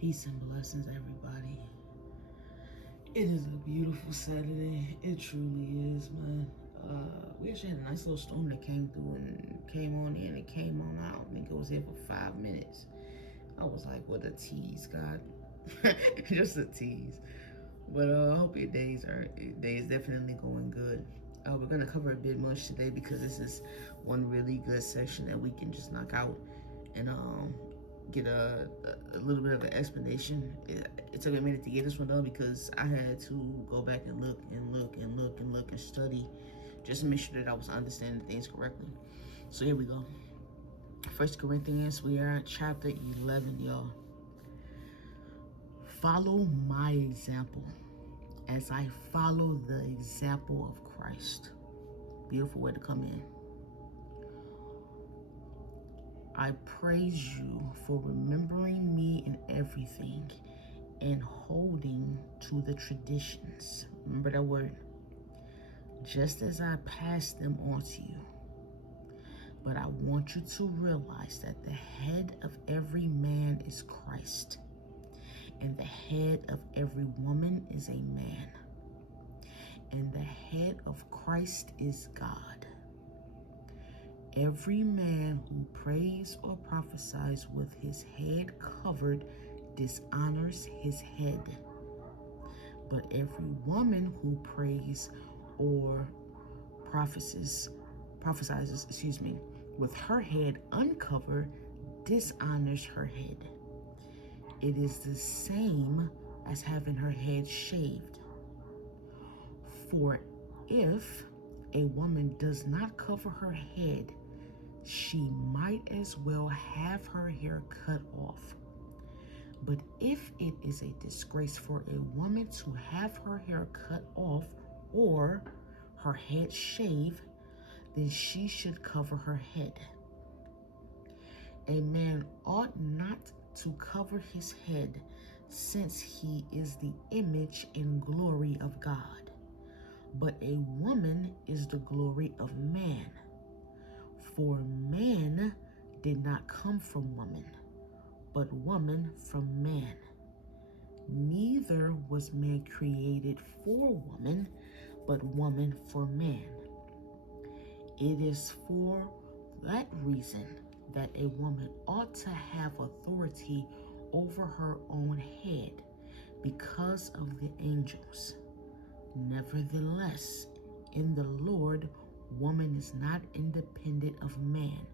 Peace and blessings, everybody. It is a beautiful Saturday. It truly is, man. We actually had a nice little storm that came through and came on in and came on out. I think it was here for 5 minutes. I was like, what a tease, God. Just a tease. But I hope your day is definitely going good. We're gonna cover a bit much today because this is one really good session that we can just knock out and get a little bit of an explanation. It took a minute to get this one done because I had to go back and look and study just to make sure that I was understanding things correctly. So here we go. 1 Corinthians, we are at chapter 11, y'all. Follow my example as I follow the example of Christ. Beautiful way to come in. I praise you for remembering me in everything and holding to the traditions. Remember that word. Just as I passed them on to you. But I want you to realize that the head of every man is Christ, and the head of every woman is a man, and the head of Christ is God. Every man who prays or prophesies with his head covered dishonors his head. But every woman who prays or prophesies, with her head uncovered dishonors her head. It is the same as having her head shaved. For if a woman does not cover her head, she might as well have her hair cut off. But if it is a disgrace for a woman to have her hair cut off or her head shaved, then she should cover her head. A man ought not to cover his head, since he is the image and glory of God. But a woman is the glory of man. For man did not come from woman, but woman from man. Neither was man created for woman, but woman for man. It is for that reason that a woman ought to have authority over her own head because of the angels. Nevertheless, in the Lord, woman is not independent of man,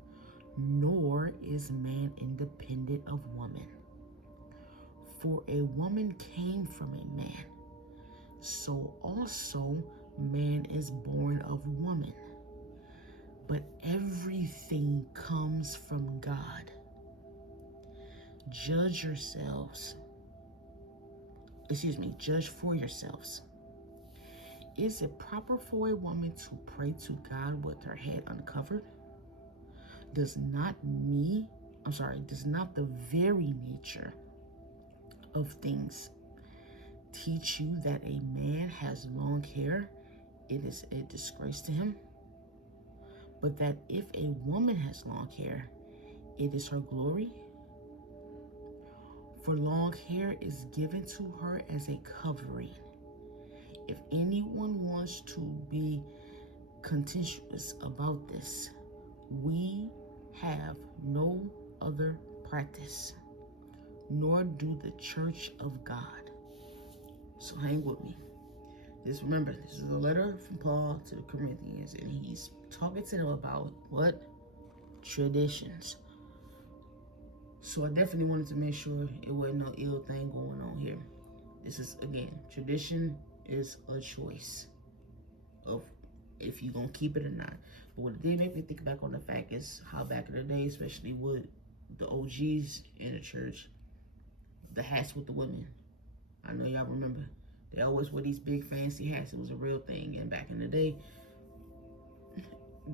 nor is man independent of woman. For a woman came from a man, so also man is born of woman. But everything comes from God. Judge for yourselves. Is it proper for a woman to pray to God with her head uncovered? Does not the very nature of things teach you that a man has long hair, it is a disgrace to him? But that if a woman has long hair, it is her glory? For long hair is given to her as a covering. If anyone wants to be contentious about this, we have no other practice, nor do the church of God. So hang with me. Remember, this is a letter from Paul to the Corinthians, and he's talking to them about what? Traditions. So I definitely wanted to make sure it wasn't no ill thing going on here. This is, again, tradition is a choice of if you're going to keep it or not. But what it did make me think back on the fact is how back in the day, especially with the OGs in the church, the hats with the women. I know y'all remember. They always wore these big fancy hats. It was a real thing. And back in the day,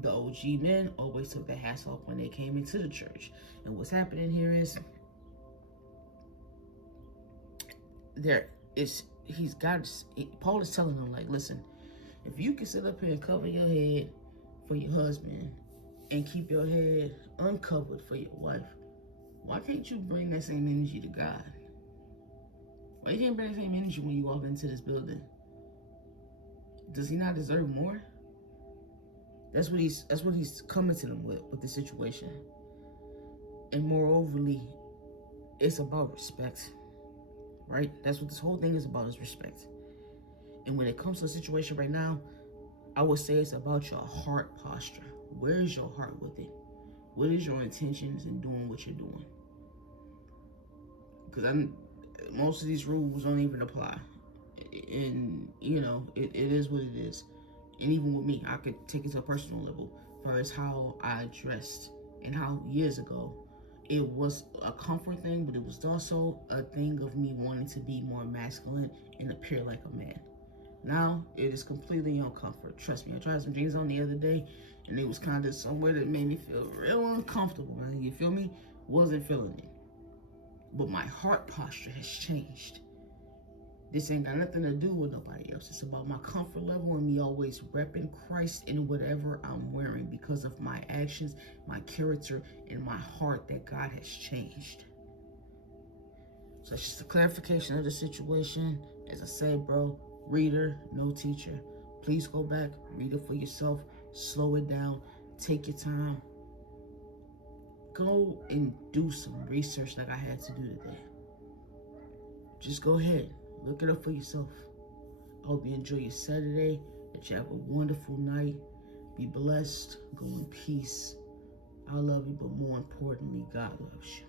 the OG men always took their hats off when they came into the church. And what's happening here is Paul is telling them, like, listen, if you can sit up here and cover your head for your husband and keep your head uncovered for your wife, why can't you bring that same energy to God? Why you didn't bring the same energy when you walk into this building? Does he not deserve more? That's what he's coming to them with the situation. And moreoverly, it's about respect. Right? That's what this whole thing is about, is respect. And when it comes to the situation right now, I would say it's about your heart posture. Where is your heart with it? What is your intentions in doing what you're doing? Because most of these rules don't even apply. And, you know, it is what it is. And even with me, I could take it to a personal level. Far as how I dressed and how years ago it was a comfort thing, but it was also a thing of me wanting to be more masculine and appear like a man. Now it is completely on comfort. Trust me, I tried some jeans on the other day, and it was kind of somewhere that made me feel real uncomfortable. Man. You feel me? Wasn't feeling it. But my heart posture has changed. This ain't got nothing to do with nobody else. It's about my comfort level and me always repping Christ in whatever I'm wearing because of my actions, my character, and my heart that God has changed. So it's just a clarification of the situation. As I said, bro, reader, no teacher. Please go back, read it for yourself, slow it down, take your time. Go and do some research like I had to do today. Just go ahead, look it up for yourself. I hope you enjoy your Saturday, that you have a wonderful night. Be blessed, go in peace. I love you, but more importantly, God loves you.